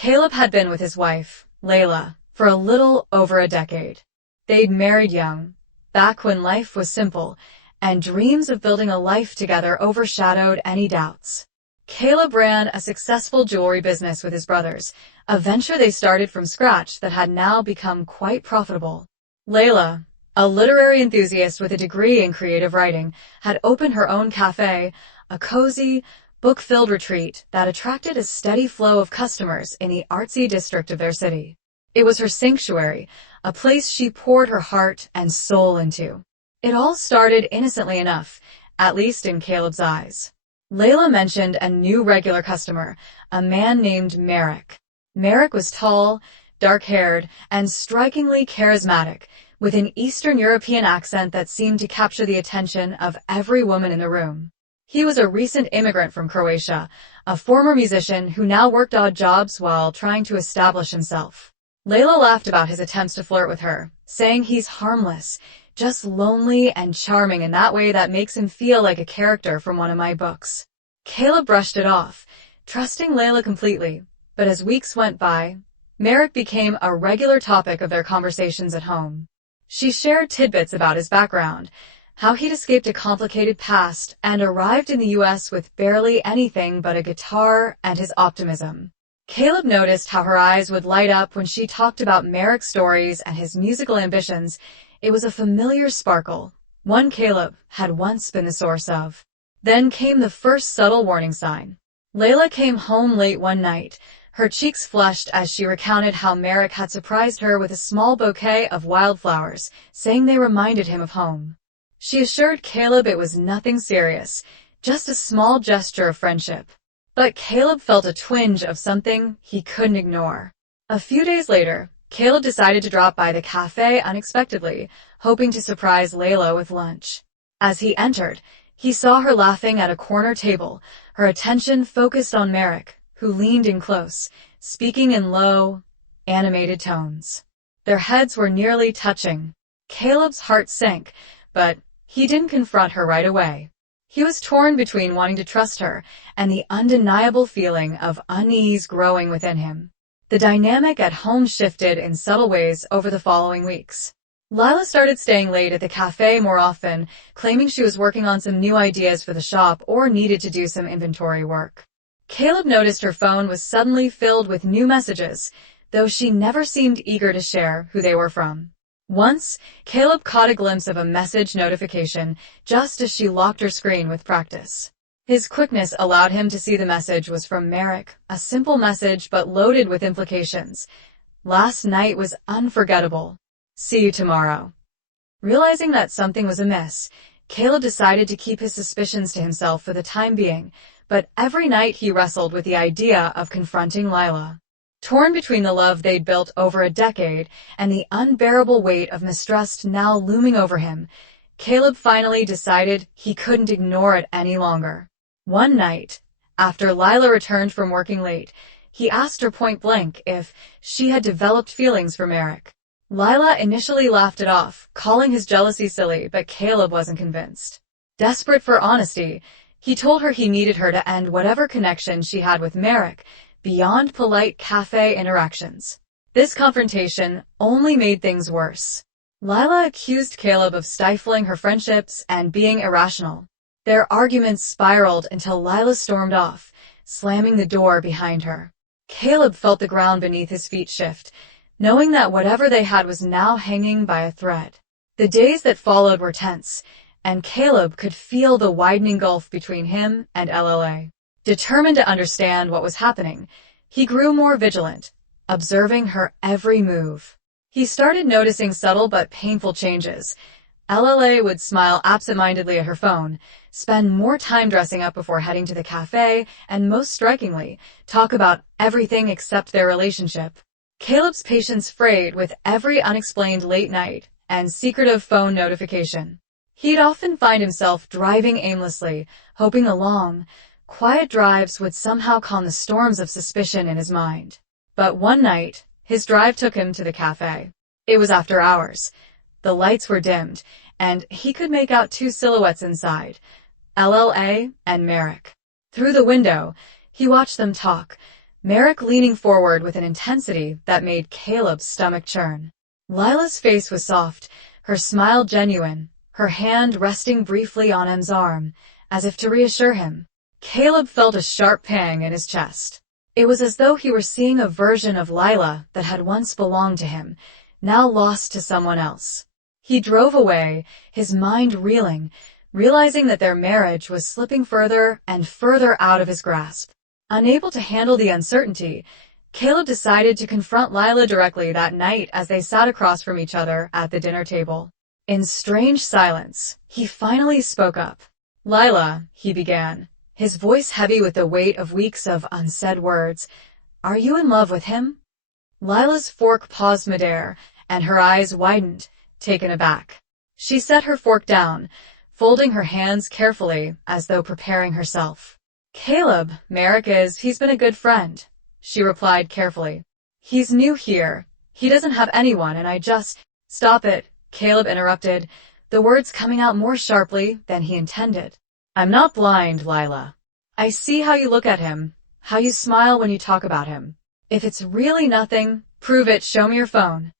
Caleb had been with his wife, Layla, for a little over a decade. They'd married young, back when life was simple, and dreams of building a life together overshadowed any doubts. Caleb ran a successful jewelry business with his brothers, a venture they started from scratch that had now become quite profitable. Layla, a literary enthusiast with a degree in creative writing, had opened her own cafe, a cozy, book-filled retreat that attracted a steady flow of customers in the artsy district of their city. It was her sanctuary, a place she poured her heart and soul into. It all started innocently enough, at least in Caleb's eyes. Layla mentioned a new regular customer, a man named Merrick. Merrick was tall, dark-haired, and strikingly charismatic, with an Eastern European accent that seemed to capture the attention of every woman in the room. He was a recent immigrant from Croatia, a former musician who now worked odd jobs while trying to establish himself. Layla laughed about his attempts to flirt with her, saying he's harmless, just lonely and charming in that way that makes him feel like a character from one of my books. Caleb brushed it off, trusting Layla completely, but as weeks went by, Merrick became a regular topic of their conversations at home. She shared tidbits about his background, how he'd escaped a complicated past and arrived in the U.S. with barely anything but a guitar and his optimism. Caleb noticed how her eyes would light up when she talked about Merrick's stories and his musical ambitions. It was a familiar sparkle, one Caleb had once been the source of. Then came the first subtle warning sign. Layla came home late one night, her cheeks flushed as she recounted how Merrick had surprised her with a small bouquet of wildflowers, saying they reminded him of home. She assured Caleb it was nothing serious, just a small gesture of friendship. But Caleb felt a twinge of something he couldn't ignore. A few days later, Caleb decided to drop by the cafe unexpectedly, hoping to surprise Layla with lunch. As he entered, he saw her laughing at a corner table, her attention focused on Merrick, who leaned in close, speaking in low, animated tones. Their heads were nearly touching. Caleb's heart sank, but he didn't confront her right away. He was torn between wanting to trust her and the undeniable feeling of unease growing within him. The dynamic at home shifted in subtle ways over the following weeks. Lila started staying late at the cafe more often, claiming she was working on some new ideas for the shop or needed to do some inventory work. Caleb noticed her phone was suddenly filled with new messages, though she never seemed eager to share who they were from. Once, Caleb caught a glimpse of a message notification just as she locked her screen with practice. His quickness allowed him to see the message was from Merrick, a simple message but loaded with implications. Last night was unforgettable. See you tomorrow. Realizing that something was amiss, Caleb decided to keep his suspicions to himself for the time being, but every night he wrestled with the idea of confronting Lila. Torn between the love they'd built over a decade and the unbearable weight of mistrust now looming over him, Caleb finally decided he couldn't ignore it any longer. One night, after Lila returned from working late, he asked her point blank if she had developed feelings for Merrick. Lila initially laughed it off, calling his jealousy silly, but Caleb wasn't convinced. Desperate for honesty, he told her he needed her to end whatever connection she had with Merrick, beyond polite cafe interactions. This confrontation only made things worse. Lila accused Caleb of stifling her friendships and being irrational. Their arguments spiraled until Lila stormed off, slamming the door behind her. Caleb felt the ground beneath his feet shift, knowing that whatever they had was now hanging by a thread. The days that followed were tense, and Caleb could feel the widening gulf between him and LLA. Determined to understand what was happening, he grew more vigilant, observing her every move. He started noticing subtle but painful changes. LLA would smile absent-mindedly at her phone, spend more time dressing up before heading to the cafe, and most strikingly, talk about everything except their relationship. Caleb's patience frayed with every unexplained late night and secretive phone notification. He'd often find himself driving aimlessly, hoping the long, quiet drives would somehow calm the storms of suspicion in his mind. But one night, his drive took him to the cafe. It was after hours. The lights were dimmed, and he could make out two silhouettes inside, LLA and Merrick. Through the window, he watched them talk, Merrick leaning forward with an intensity that made Caleb's stomach churn. Lila's face was soft, her smile genuine, her hand resting briefly on M's arm, as if to reassure him. Caleb felt a sharp pang in his chest. It was as though he were seeing a version of Lila that had once belonged to him, now lost to someone else. He drove away, his mind reeling, realizing that their marriage was slipping further and further out of his grasp. Unable to handle the uncertainty, Caleb decided to confront Lila directly that night as they sat across from each other at the dinner table. In strange silence, he finally spoke up. "Lila," he began, his voice heavy with the weight of weeks of unsaid words, "are you in love with him?" Lila's fork paused midair, and her eyes widened, taken aback. She set her fork down, folding her hands carefully as though preparing herself. "Caleb, Merrick he's been a good friend," she replied carefully. "He's new here. He doesn't have anyone and I just—" "Stop it," Caleb interrupted, the words coming out more sharply than he intended. "I'm not blind, Lila. I see how you look at him, how you smile when you talk about him. If it's really nothing, prove it, show me your phone."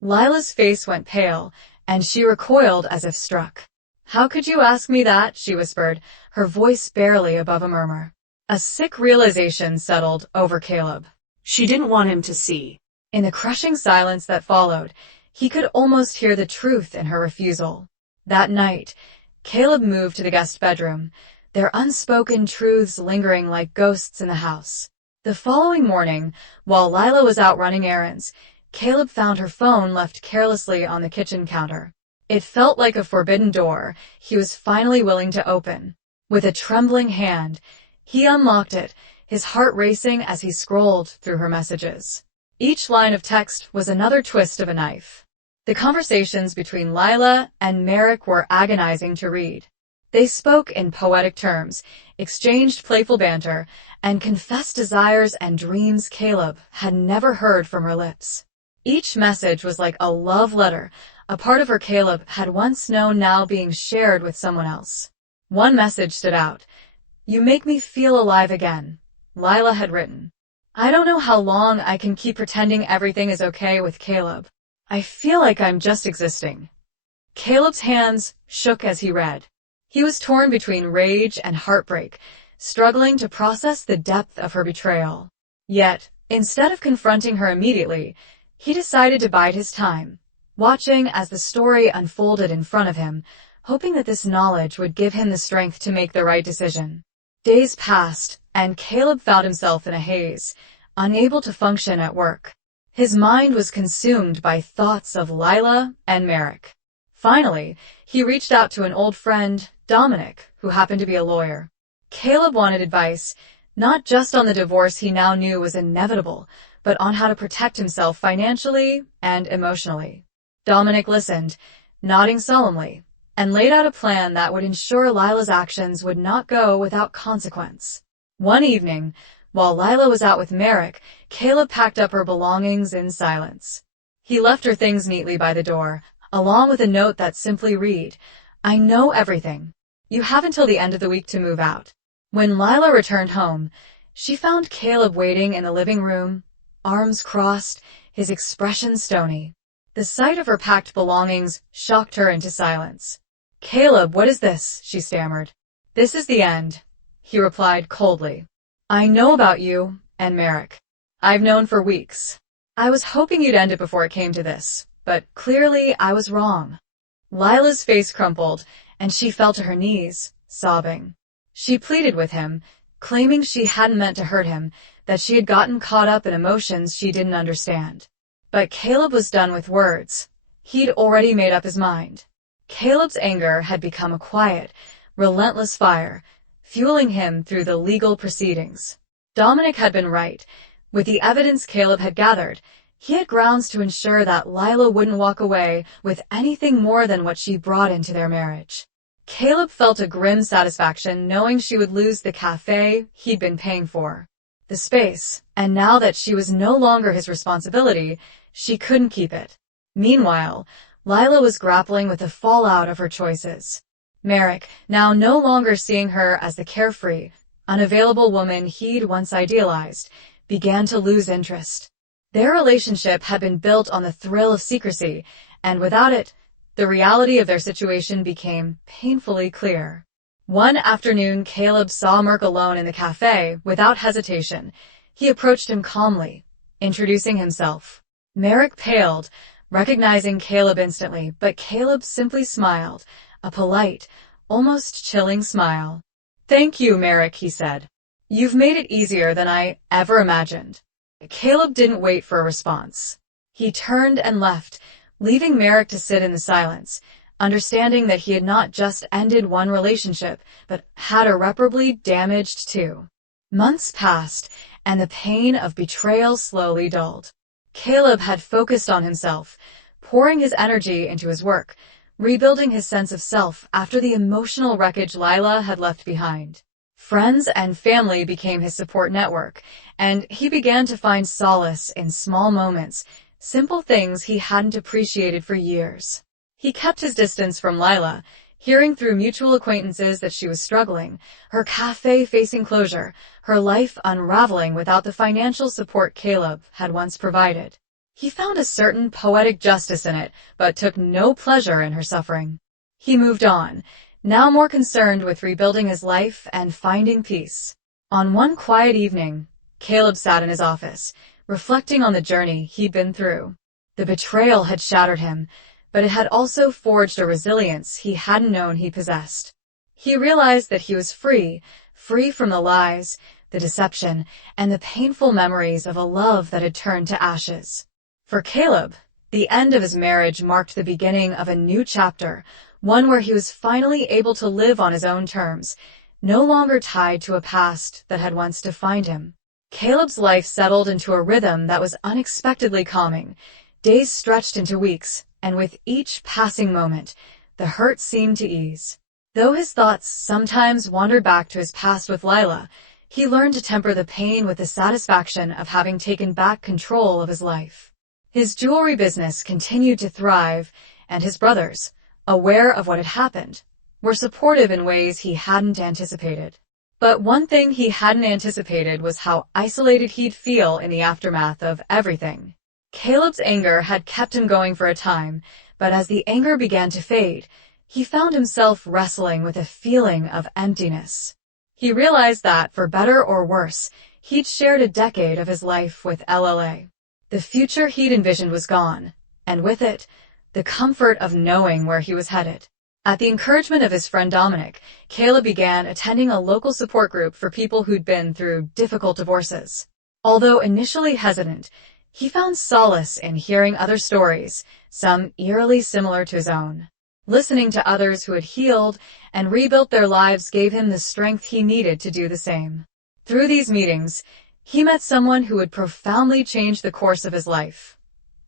Lila's face went pale, and she recoiled as if struck. "How could you ask me that?" she whispered, her voice barely above a murmur. A sick realization settled over Caleb. She didn't want him to see. In the crushing silence that followed, he could almost hear the truth in her refusal. That night, Caleb moved to the guest bedroom, their unspoken truths lingering like ghosts in the house. The following morning, while Lila was out running errands, Caleb found her phone left carelessly on the kitchen counter. It felt like a forbidden door he was finally willing to open. With a trembling hand, he unlocked it, his heart racing as he scrolled through her messages. Each line of text was another twist of a knife. The conversations between Lila and Merrick were agonizing to read. They spoke in poetic terms, exchanged playful banter, and confessed desires and dreams Caleb had never heard from her lips. Each message was like a love letter, a part of her Caleb had once known now being shared with someone else. One message stood out. "You make me feel alive again," Lila had written. "I don't know how long I can keep pretending everything is okay with Caleb. I feel like I'm just existing." Caleb's hands shook as he read. He was torn between rage and heartbreak, struggling to process the depth of her betrayal. Yet, instead of confronting her immediately, he decided to bide his time, watching as the story unfolded in front of him, hoping that this knowledge would give him the strength to make the right decision. Days passed, and Caleb found himself in a haze, unable to function at work. His mind was consumed by thoughts of Lila and Merrick. Finally, he reached out to an old friend, Dominic, who happened to be a lawyer. Caleb wanted advice, not just on the divorce he now knew was inevitable, but on how to protect himself financially and emotionally. Dominic listened, nodding solemnly, and laid out a plan that would ensure Lila's actions would not go without consequence. One evening, while Lila was out with Merrick, Caleb packed up her belongings in silence. He left her things neatly by the door, along with a note that simply read, "I know everything. You have until the end of the week to move out." When Lila returned home, she found Caleb waiting in the living room, arms crossed, his expression stony. The sight of her packed belongings shocked her into silence. "Caleb, what is this?" she stammered. "This is the end," he replied coldly. "I know about you and Merrick. I've known for weeks. I was hoping you'd end it before it came to this, but clearly I was wrong." Lila's face crumpled, and she fell to her knees, sobbing. She pleaded with him, claiming she hadn't meant to hurt him, that she had gotten caught up in emotions she didn't understand. But Caleb was done with words. He'd already made up his mind. Caleb's anger had become a quiet, relentless fire, fueling him through the legal proceedings. Dominic had been right. With the evidence Caleb had gathered, he had grounds to ensure that Lila wouldn't walk away with anything more than what she brought into their marriage. Caleb felt a grim satisfaction knowing she would lose the cafe he'd been paying for, the space, and now that she was no longer his responsibility, she couldn't keep it. Meanwhile, Lila was grappling with the fallout of her choices. Merrick, now no longer seeing her as the carefree, unavailable woman he'd once idealized, began to lose interest. Their relationship had been built on the thrill of secrecy, and without it, the reality of their situation became painfully clear. One afternoon, Caleb saw Merck alone in the cafe without hesitation. He approached him calmly, introducing himself. Merrick paled, recognizing Caleb instantly, but Caleb simply smiled, a polite, almost chilling smile. "Thank you, Merrick," he said. "You've made it easier than I ever imagined." Caleb didn't wait for a response. He turned and left, leaving Merrick to sit in the silence, understanding that he had not just ended one relationship, but had irreparably damaged two. Months passed, and the pain of betrayal slowly dulled. Caleb had focused on himself, pouring his energy into his work, rebuilding his sense of self after the emotional wreckage Lila had left behind. Friends and family became his support network, and he began to find solace in small moments, simple things he hadn't appreciated for years. He kept his distance from Lila, hearing through mutual acquaintances that she was struggling, her cafe facing closure, her life unraveling without the financial support Caleb had once provided. He found a certain poetic justice in it, but took no pleasure in her suffering. He moved on, now more concerned with rebuilding his life and finding peace. On one quiet evening, Caleb sat in his office, reflecting on the journey he'd been through. The betrayal had shattered him, but it had also forged a resilience he hadn't known he possessed. He realized that he was free from the lies, the deception, and the painful memories of a love that had turned to ashes. For Caleb, the end of his marriage marked the beginning of a new chapter, one where he was finally able to live on his own terms, no longer tied to a past that had once defined him. Caleb's life settled into a rhythm that was unexpectedly calming. Days stretched into weeks, and with each passing moment, the hurt seemed to ease. Though his thoughts sometimes wandered back to his past with Lila, he learned to temper the pain with the satisfaction of having taken back control of his life. His jewelry business continued to thrive, and his brothers, aware of what had happened, were supportive in ways he hadn't anticipated. But one thing he hadn't anticipated was how isolated he'd feel in the aftermath of everything. Caleb's anger had kept him going for a time, but as the anger began to fade, he found himself wrestling with a feeling of emptiness. He realized that, for better or worse, he'd shared a decade of his life with LLA. The future he'd envisioned was gone, and with it, the comfort of knowing where he was headed. At the encouragement of his friend Dominic, Caleb began attending a local support group for people who'd been through difficult divorces. Although initially hesitant, he found solace in hearing other stories, some eerily similar to his own. Listening to others who had healed and rebuilt their lives gave him the strength he needed to do the same. Through these meetings, he met someone who would profoundly change the course of his life.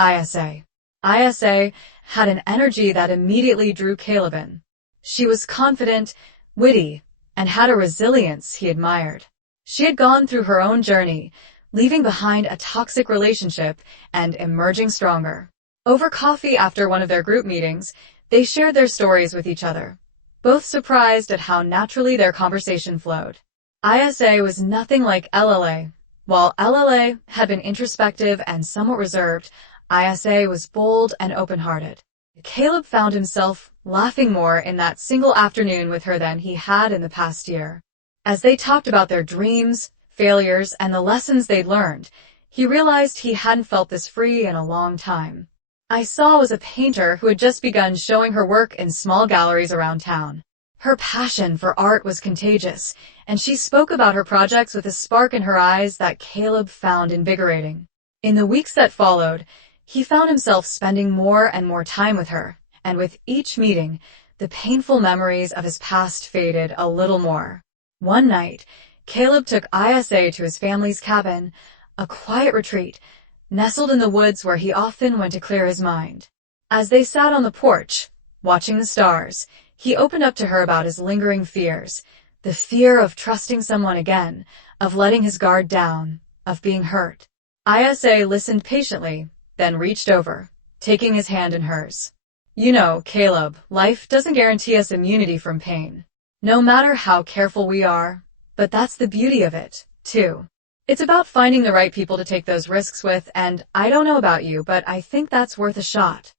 Isa. Isa had an energy that immediately drew Caleb in. She was confident, witty, and had a resilience he admired. She had gone through her own journey, leaving behind a toxic relationship and emerging stronger. Over coffee after one of their group meetings, they shared their stories with each other, both surprised at how naturally their conversation flowed. Isa was nothing like LLA. While LLA had been introspective and somewhat reserved, Isa was bold and open-hearted. Caleb found himself laughing more in that single afternoon with her than he had in the past year. As they talked about their dreams, failures, and the lessons they'd learned, he realized he hadn't felt this free in a long time. Isa was a painter who had just begun showing her work in small galleries around town. Her passion for art was contagious, and she spoke about her projects with a spark in her eyes that Caleb found invigorating. In the weeks that followed, he found himself spending more and more time with her, and with each meeting, the painful memories of his past faded a little more. One night, Caleb took Isa to his family's cabin, a quiet retreat, nestled in the woods where he often went to clear his mind. As they sat on the porch, watching the stars, he opened up to her about his lingering fears, the fear of trusting someone again, of letting his guard down, of being hurt. Isa listened patiently, then reached over, taking his hand in hers. "You know, Caleb, life doesn't guarantee us immunity from pain, no matter how careful we are, but that's the beauty of it, too. It's about finding the right people to take those risks with, and I don't know about you, but I think that's worth a shot.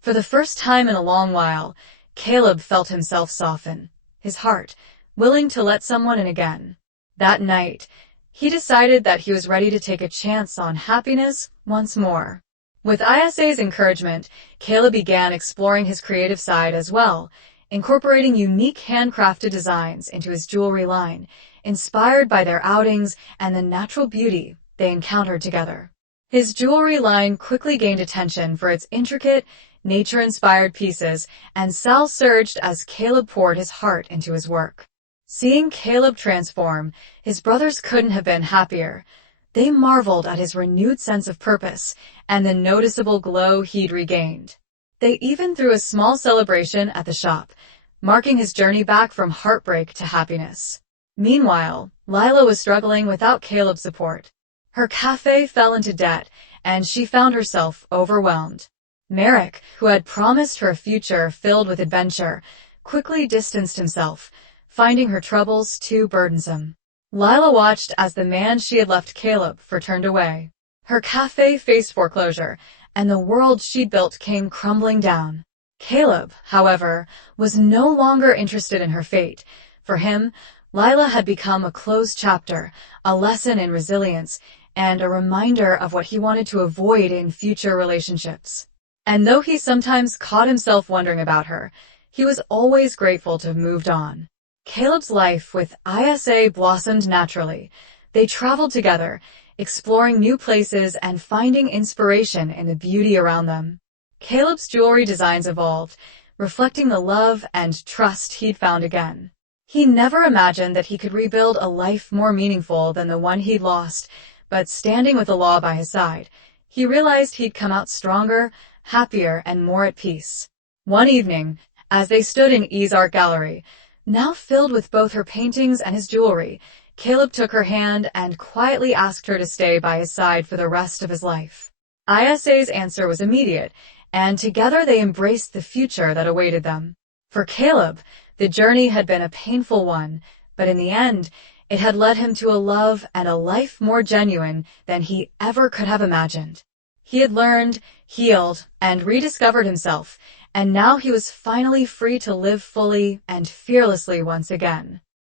For the first time in a long while, Caleb felt himself soften, his heart, willing to let someone in again. That night, he decided that he was ready to take a chance on happiness once more. With ISA's encouragement, Caleb began exploring his creative side as well, incorporating unique handcrafted designs into his jewelry line, inspired by their outings and the natural beauty they encountered together. His jewelry line quickly gained attention for its intricate, nature-inspired pieces, and sales surged as Caleb poured his heart into his work. Seeing Caleb transform, his brothers couldn't have been happier. They marveled at his renewed sense of purpose and the noticeable glow he'd regained. They even threw a small celebration at the shop, marking his journey back from heartbreak to happiness. Meanwhile, Lila was struggling without Caleb's support. Her cafe fell into debt, and she found herself overwhelmed. Merrick, who had promised her a future filled with adventure, quickly distanced himself, finding her troubles too burdensome. Lila watched as the man she had left Caleb for turned away. Her cafe faced foreclosure, and the world she'd built came crumbling down. Caleb, however, was no longer interested in her fate. For him, Lila had become a closed chapter, a lesson in resilience, and a reminder of what he wanted to avoid in future relationships. And though he sometimes caught himself wondering about her, he was always grateful to have moved on. Caleb's life with ISA blossomed naturally. They traveled together, exploring new places and finding inspiration in the beauty around them. Caleb's jewelry designs evolved, reflecting the love and trust he'd found again. He never imagined that he could rebuild a life more meaningful than the one he'd lost, but standing with the law by his side, he realized he'd come out stronger, happier, and more at peace. One evening, as they stood in E's art gallery, now filled with both her paintings and his jewelry, Caleb took her hand and quietly asked her to stay by his side for the rest of his life. ISA's answer was immediate, and together they embraced the future that awaited them. For Caleb, the journey had been a painful one, but in the end, it had led him to a love and a life more genuine than he ever could have imagined. He had learned, healed, and rediscovered himself, and now he was finally free to live fully and fearlessly once again.